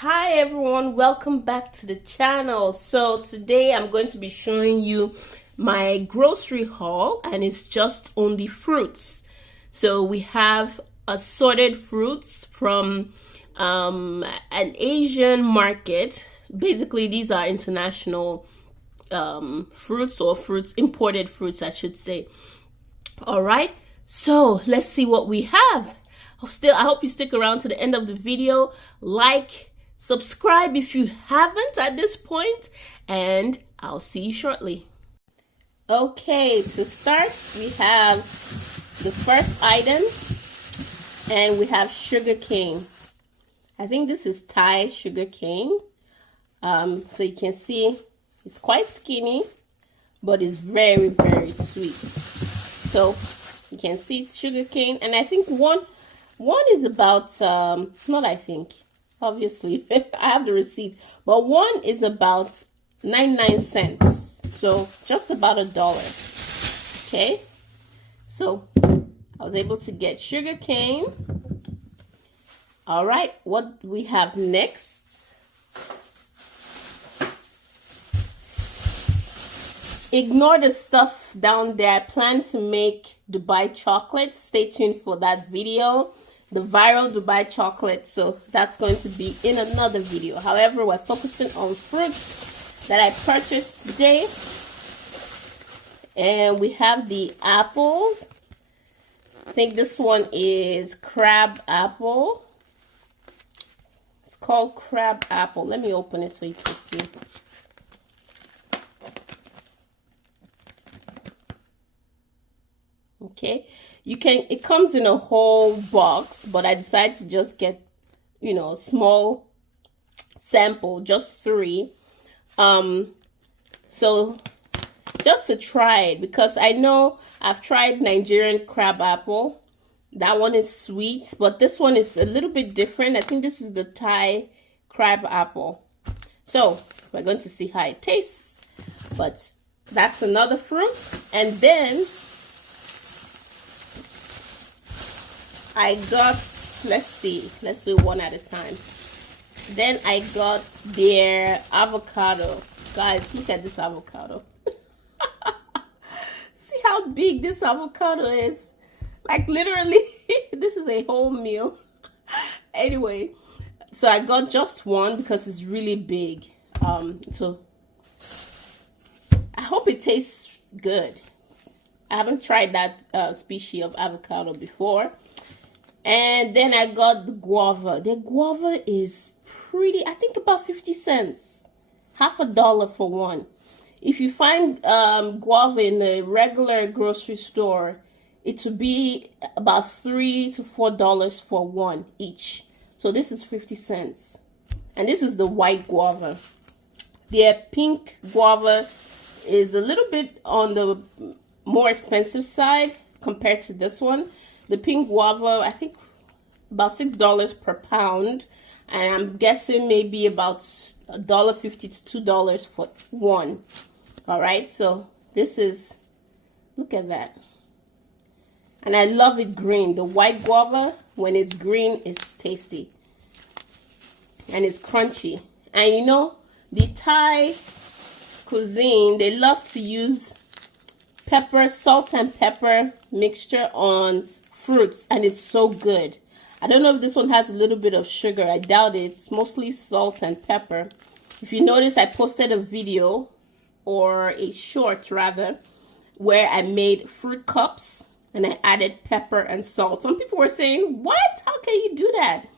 Hi everyone, welcome back to the channel. So today I'm going to be showing you my grocery haul, and it's just only fruits. So we have assorted fruits from an Asian market. Basically these are international fruits, or imported fruits I should say. All right, so let's see what we have. I hope you stick around to the end of the video. Like, subscribe if you haven't at this point, and I'll see you shortly. Okay, to start, we have the first item, and we have sugar cane. I think this is Thai sugar cane. So you can see it's quite skinny, but it's very, very sweet. So you can see it's sugar cane, and I think one is about not I think, obviously I have the receipt, but one is about 99 cents, so just about $1. Okay, so I was able to get sugar cane. All right, what we have next? Ignore the stuff down there. I plan to make Dubai chocolate. Stay tuned for that video, the viral Dubai chocolate. So that's going to be in another video. However, we're focusing on fruits that I purchased today. And we have the apples. I think this one is crab apple. It's called crab apple. Let me open it so you can see. Okay, it comes in a whole box, but I decided to just get, a small sample, just 3. So just to try it, because I know I've tried Nigerian crab apple. That one is sweet, but this one is a little bit different. I think this is the Thai crab apple. So we're going to see how it tastes, but that's another fruit. And then I got, let's do one at a time. Then I got their avocado. Guys, look at this avocado. See how big this avocado is? Like literally, this is a whole meal. Anyway, so I got just one because it's really big. So I hope it tastes good. I haven't tried that species of avocado before. And then I got the guava. The guava is pretty, I think about 50 cents. $1/2 for one. If you find guava in a regular grocery store, it would be about $3 to $4 for one each. So this is 50 cents. And this is the white guava. The pink guava is a little bit on the more expensive side compared to this one. The pink guava, I think about $6 per pound, and I'm guessing maybe about $1.50 to $2 for one. All right, so this is, look at that. And I love it green. The white guava, when it's green, is tasty and it's crunchy. And the Thai cuisine, they love to use salt and pepper mixture on fruits, and it's so good. I don't know if this one has a little bit of sugar. I doubt it. It's mostly salt and pepper. If you notice, I posted a video, or a short rather, where I made fruit cups and I added pepper and salt. Some people were saying, what? How can you do that?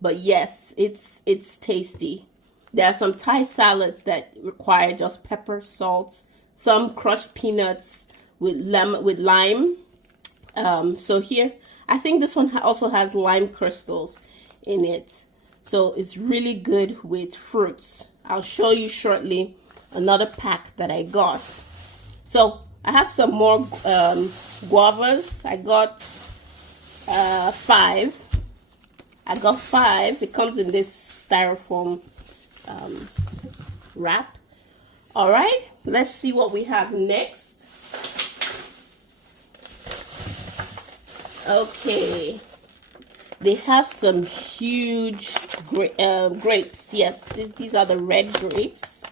But yes, it's tasty. There are some Thai salads that require just pepper, salt, some crushed peanuts with lime. So here, I think this one also has lime crystals in it. So it's really good with fruits. I'll show you shortly another pack that I got. So I have some more guavas. I got 5. I got 5. It comes in this styrofoam wrap. All right, let's see what we have next. Okay, They have some huge grapes. Yes, these are the red grapes.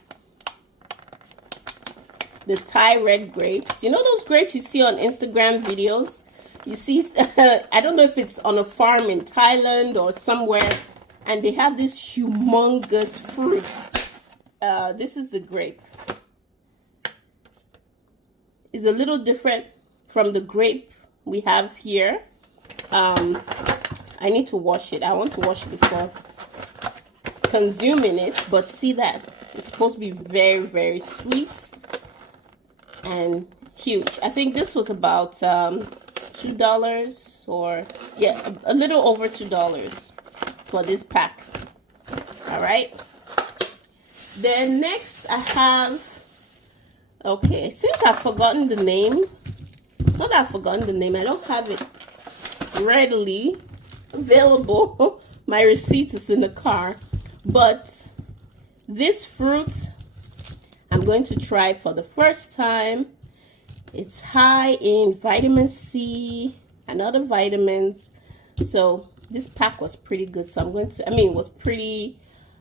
The Thai red grapes. You know those grapes you see on Instagram videos? You see, I don't know if it's on a farm in Thailand or somewhere, and they have this humongous fruit. This is the grape. It's a little different from the grape we have here. I need to wash it. I want to wash it before consuming it, but see that it's supposed to be very, very sweet and huge. I think this was about $2, or yeah, a little over $2 for this pack. All right. Then next I have, okay, since I've forgotten the name, not that I've forgotten the name, I don't have it readily available. My receipt is in the car, but this fruit I'm going to try for the first time. It's high in vitamin C and other vitamins, so this pack was pretty good. So I'm going to, I mean, it was pretty,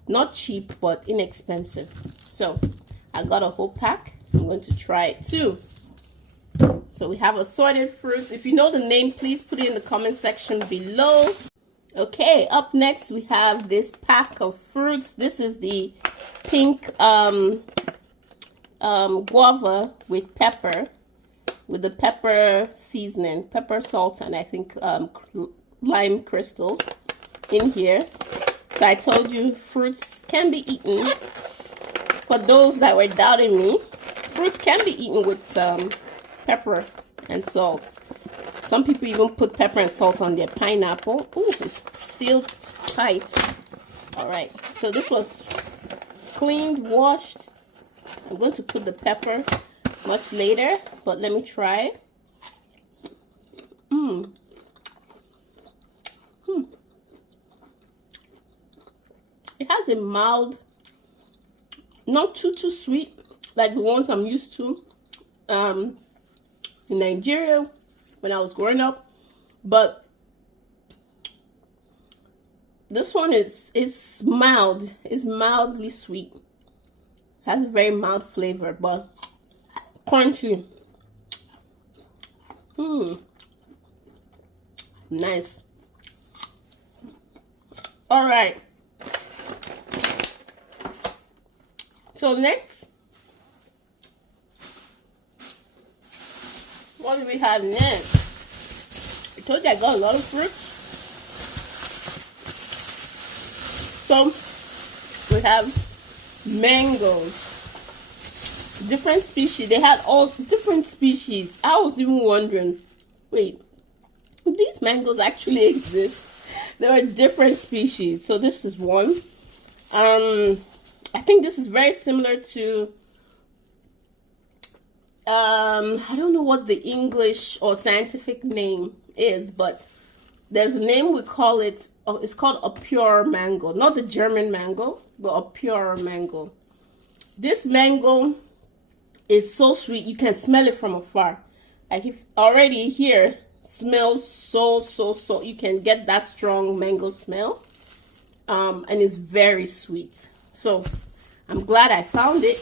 not cheap, but inexpensive. So I got a whole pack. I'm going to try it too. So we have assorted fruits. If you know the name, please put it in the comment section below. Okay, up next we have this pack of fruits. This is the pink guava with pepper, with the pepper seasoning, pepper, salt, and I think lime crystals in here. So I told you fruits can be eaten. For those that were doubting me, fruits can be eaten with pepper and salt. Some people even put pepper and salt on their pineapple. Ooh, it's sealed tight. All right, so this was cleaned, washed. I'm going to put the pepper much later, but let me try. It has a mild, not too sweet like the ones I'm used to in Nigeria when I was growing up, but this one is mild. It's mildly sweet. Has a very mild flavor, but crunchy. Nice. All right. So next, what do we have next? I told you I got a lot of fruits. So we have mangoes, different species. They had all different species. I was even wondering, wait, these mangoes actually exist? There are different species. So this is one. I think this is very similar to I don't know what the English or scientific name is, but there's a name we call it. It's called a pure mango, not the German mango, but a pure mango. This mango is so sweet, you can smell it from afar. Like, if already here smells so, you can get that strong mango smell, and it's very sweet. So I'm glad I found it,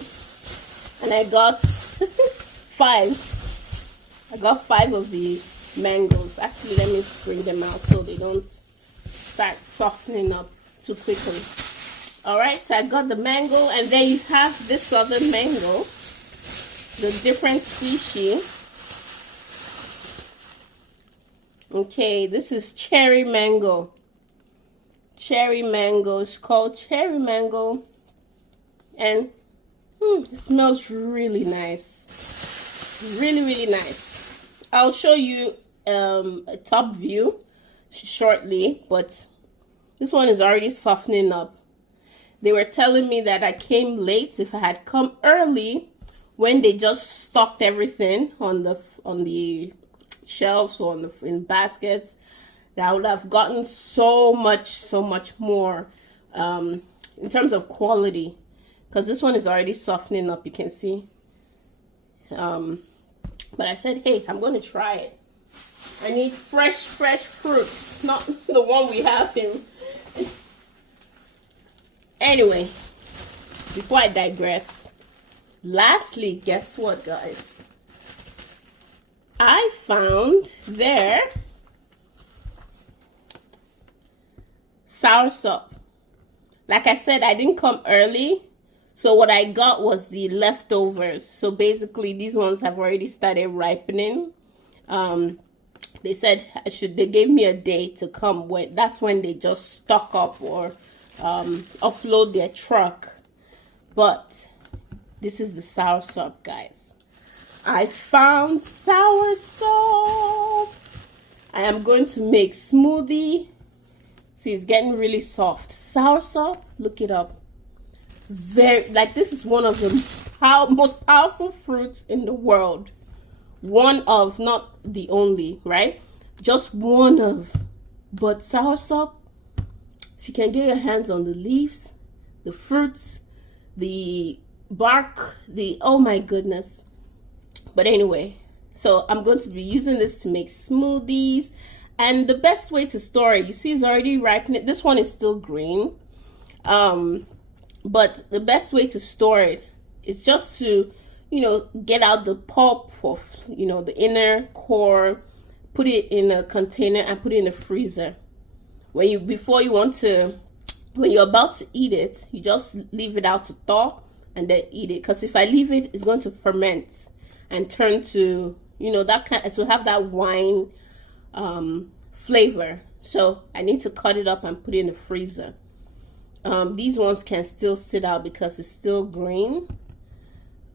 and I got 5. I got 5 of the mangoes. Actually, let me bring them out so they don't start softening up too quickly. All right, so I got the mango, and then you have this other mango, the different species. Okay, this is cherry mango. Cherry mango. It's called cherry mango, and it smells really nice. Really nice. I'll show you a top view shortly, but this one is already softening up. They were telling me that I came late. If I had come early when they just stocked everything on the shelves or in baskets, that I would have gotten so much more in terms of quality, because this one is already softening up, you can see. But I said, hey, I'm going to try it. I need fresh fruits, not the one we have in. Anyway, before I digress, lastly, guess what, guys? I found their soursop. Like I said, I didn't come early, so what I got was the leftovers. So basically, these ones have already started ripening. They said they gave me a day to come. That's when they just stock up or offload their truck. But this is the soursop, guys. I found soursop. I am going to make smoothie. See, it's getting really soft. Soursop, look it up. This is one of the most powerful fruits in the world. One of, not the only, right? Just one of. But soursop, if you can get your hands on the leaves, the fruits, the bark, oh my goodness. But anyway, so I'm going to be using this to make smoothies. And the best way to store it, you see it's already ripening. This one is still green. But the best way to store it is just to, get out the pulp of, the inner core, put it in a container and put it in the freezer. When you're about to eat it, you just leave it out to thaw and then eat it. Because if I leave it, it's going to ferment and turn to, to have that wine flavor. So I need to cut it up and put it in the freezer. These ones can still sit out because it's still green.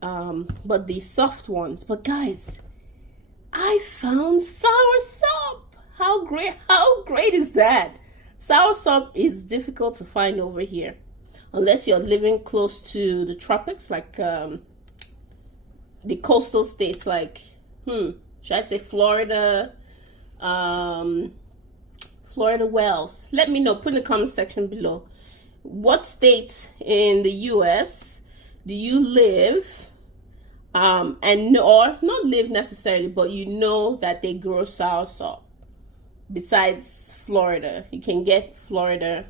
But the soft ones. But guys, I found soursop. How great is that? Soursop is difficult to find over here. Unless you're living close to the tropics, like the coastal states, like, should I say Florida? Florida Wells. Let me know. Put in the comment section below. What states in the US do you live, or not live necessarily, but that they grow soursop? Besides Florida, you can get Florida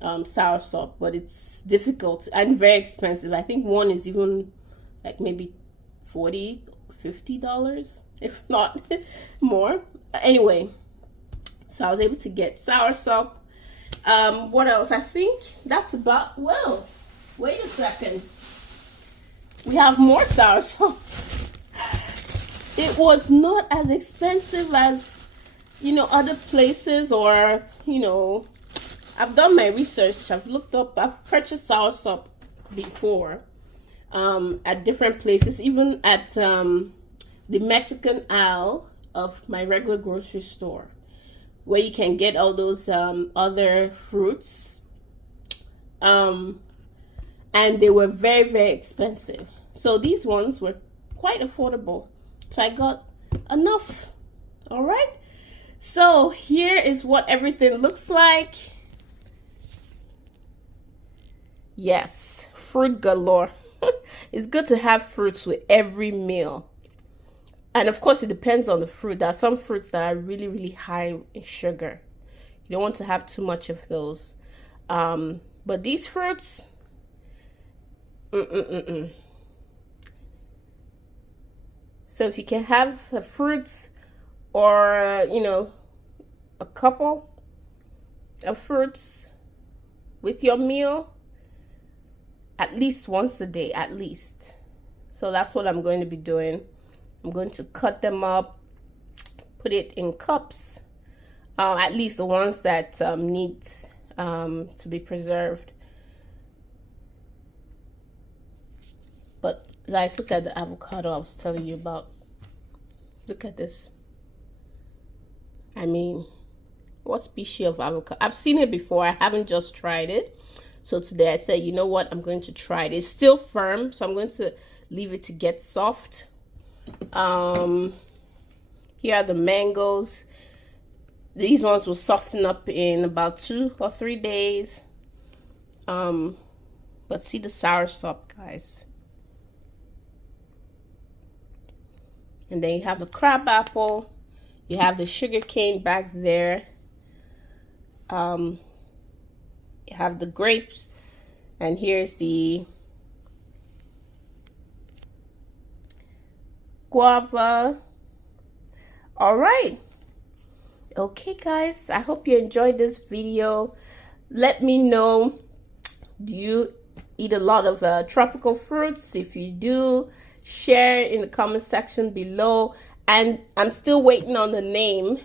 soursop, but it's difficult and very expensive. I think one is even like maybe $40, $50, if not more. Anyway, so I was able to get soursop. What else? I think that's about, well, wait a second. We have more soursop. It was not as expensive as, other places, or, I've done my research. I've purchased soursop before at different places, even at the Mexican aisle of my regular grocery store, where you can get all those other fruits. And they were very, very expensive. So these ones were quite affordable. So I got enough. All right. So here is what everything looks like. Yes, fruit galore. It's good to have fruits with every meal. And of course, it depends on the fruit. There are some fruits that are really, really high in sugar. You don't want to have too much of those. But these fruits, So if you can have fruits, or, a couple of fruits with your meal, at least once a day, at least. So that's what I'm going to be doing. I'm going to cut them up, put it in cups, at least the ones that need to be preserved. But guys, look at the avocado I was telling you about. Look at this. I mean, what species of avocado? I've seen it before. I haven't just tried it. So today I said, you know what? I'm going to try it. It's still firm, so I'm going to leave it to get soft. Here are the mangoes. These ones will soften up in about 2 or 3 days. But see the soursop, guys. And then you have the crab apple. You have the sugar cane back there. You have the grapes, and here's the guava. All right. Okay, guys, I hope you enjoyed this video. Let me know, do you eat a lot of tropical fruits? If you do, share in the comment section below. And I'm still waiting on the name.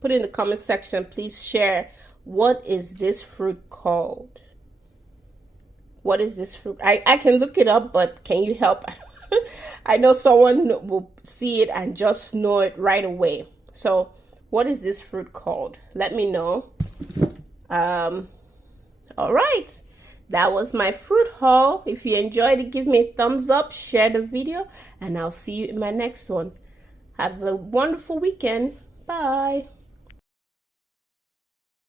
Put in the comment section, please share. What is this fruit called? What is this fruit? I can look it up, but can you help? I know someone will see it and just know it right away. So what is this fruit called? Let me know. All right, that was my fruit haul. If you enjoyed it, give me a thumbs up, share the video, and I'll see you in my next one. Have a wonderful weekend. Bye.